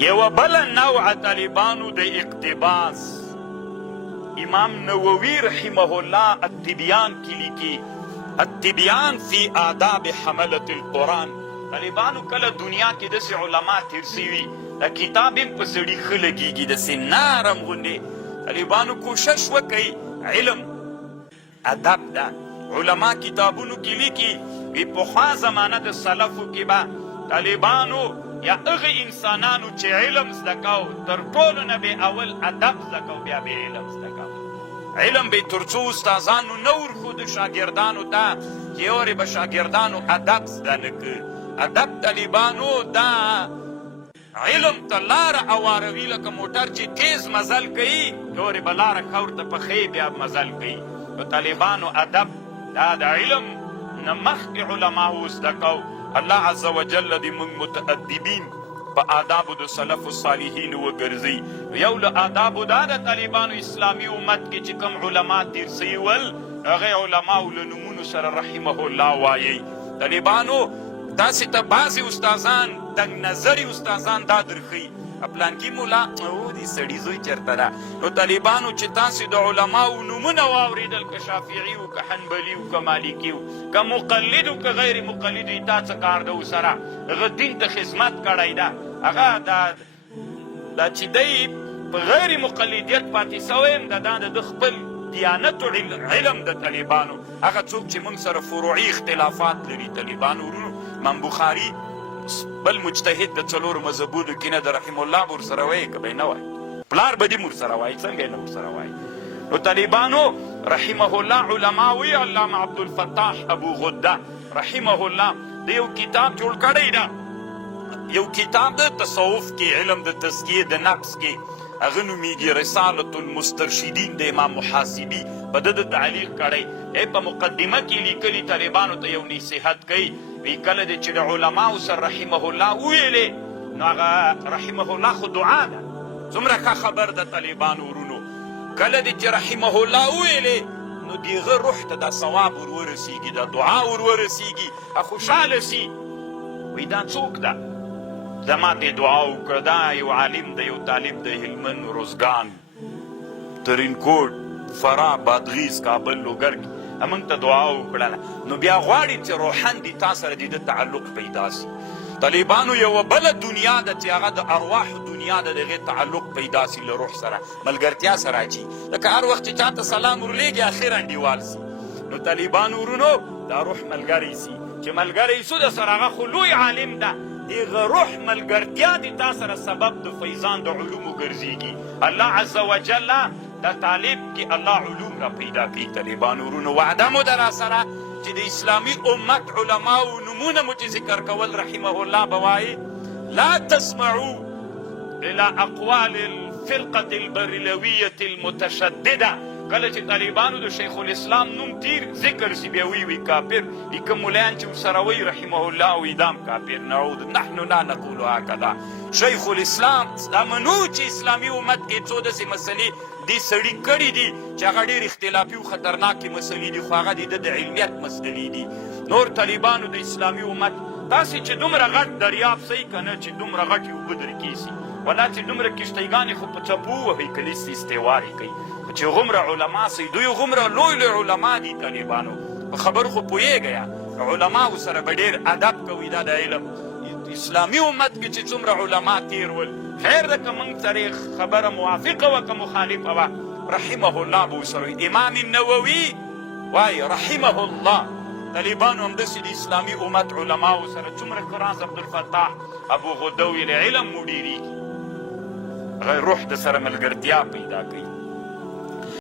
یوه بله نوعه طالبانو د اقتباس امام نووي رحمه الله التبیان کې لیکي التبیان فی آداب حملة القرآن. طالبانو کله دنیا کې داسې علما تیر سوي دا کتاب هم په سړي ښه لګېږي داسې نرم غوندې. طالبانو کوشش وکئ علم ادب ده. علما کتابونو کې لیکي وی پخوا زمانه د سلفو کې به طالبانو یا هغه انسانانو چې علم زده کو تر ټولو نه به اول ادب زده کو بیا به علم زده کو. علم به تر څو استادانو نه ورښودو شاګردانو ته چې یورې به شاګردانو ادب زده نه کړي. ادب طالبانو دا علم ته لاره اواروي لکه موټر چې تیز مزل کوي یورې به لاره کور ته پخې بیا مزل کوي. نو طالبانو ادب دا د علم نه مخکې علماو زده کو. الله عز وجل دې موږ متادبین په آدابو د سلف الصالحینو وګرځي. یو له آدابو دا د طالبانو اسلامي امت کې چې کوم علما تیر سوي ول هغې علماو له نومونو سره رحمه الله وایي. طالبانو داسې ته بعضې استادان تنګ نظري استادان دا درښیي پلانکي مولا او دې سړي زوی چېرته ده. نو طالبانو چې تاسې د علماو نومونه واورېدل که شافعي وو که حنبلي وو که مالکي وو که مقلد وو که غیر مقلد وي تا څه کار ده ورسره. هغه دین ته خدمت کړی ده. هغه دا چې دی په غیر مقلدیت پاتې سوی یم دا د خپل دیانت علم د طالبانو هغه څوک چې موږ سره فروعي اختلافات لري. طالبانو ورونو امام بخاري بل مجتهد د څلورو مذهبونو کې نه د رحم الله به ورسره وایي که به یې نه وایي. پلار به دې ورسره وایي څنګه یې نه ورسره وایي. نو طالبانو رحمه الله علما وی علامه عبدالفتاح ابو غده رحمه الله د یو کتاب جوړ کړی ده. یو کتاب د تصوف کې علم د تزکیې د نفس کې هغه نومیږي رسالة المسترشدین د امام محاسبي په ده د تعلیق کړی. په مقدمه کې لیکلي طالبانو ته یو نصیحت کوي وی کله دې چې د علماو سره رحمه الله وویلې نو هغه رحمه الله خو دعا ده. څومره ښه خبر ده طالبانو ورونو. کله دې چې رحمه الله وویلې نو د هغه روح ته دا ثواب ورورسېږي دا دعا ورورسېږي خوشحاله سي. وی دا څوک ده زما ته دعا وکړه دا یو عالم ده یو طالب ده هلمند روزګان ترینکوټ فراه بادغیس کابل لوګر کې موږ ته دعا وکړله. نو بیا غواړي چې روحاً دې تا سره د تعلق پیدا سي. طالبانو یوه بله دنیا ده چې هغه د ارواحو دنیا ده د هغې تعلق پیدا سي له روح سره ملګرتیا سره اچي. لکه هر وخت چې چا ته سلام ورلیږي اخر انډیوال سي. نو طالبانو ورونو دا روح ملګری سي چې ملګری سو د سره هغه خو لوی عالم ده دغه روح ملګرتیا د تا سره سبب د فیضان د علومو ګرځېږي. الله عز وجل دا طالب کې الله علوم را پیدا کوي. طالبانو ورونو وعده مو ده را سره چې د اسلامي امت علماو نومونه مو چې ذکر کول رحمه الله به وایي لا تسمعوا الى اقوال الفرقة البرلویة المتشدده. کله چې طالبانو د شیخ الاسلام نوم تیر ذکر سي بیا وی کافر. دي کوم ملایان چې ورسره وایي رحمه الله وی دام کافر. نعوذ نحن لا نقول هکذا. شیخ الاسلام دا منو چې اسلامي امت کې څو داسې مسلې دې سړي کړي دي چې هغه ډېر اختلافي او خطرناکې مسلې دي خو هغه د علمیت مسلې دي. نور طالبانو د اسلامي امت تاسې چې دومره غټ دریاب سئ که نه چې دومره غټې اوبه درکې سي ولا چې دومره کښتیګانې خو په څپو ووهئ که لیست استوارې کوي چې هغومره علما سئ. دوی هغومره لوی لوی علما دي طالبانو په خبرو خو پوهېږئ. علماو سره به ډېر ادب کوئ. دا د علم اسلامي امت کې چې څومره علما تیر ول خیر ده که موږ سره خبره موافقه وه که مخالفه وه رحمه الله به ورسره امام النووي وایي رحمه الله. طالبانو همداسې د اسلامي امت علماو سره څومره ښه راز عبدالفتاح ابو غده ویلې علم مو ډېرېږي هغه روح د سره ملګرتیا پیدا کوي.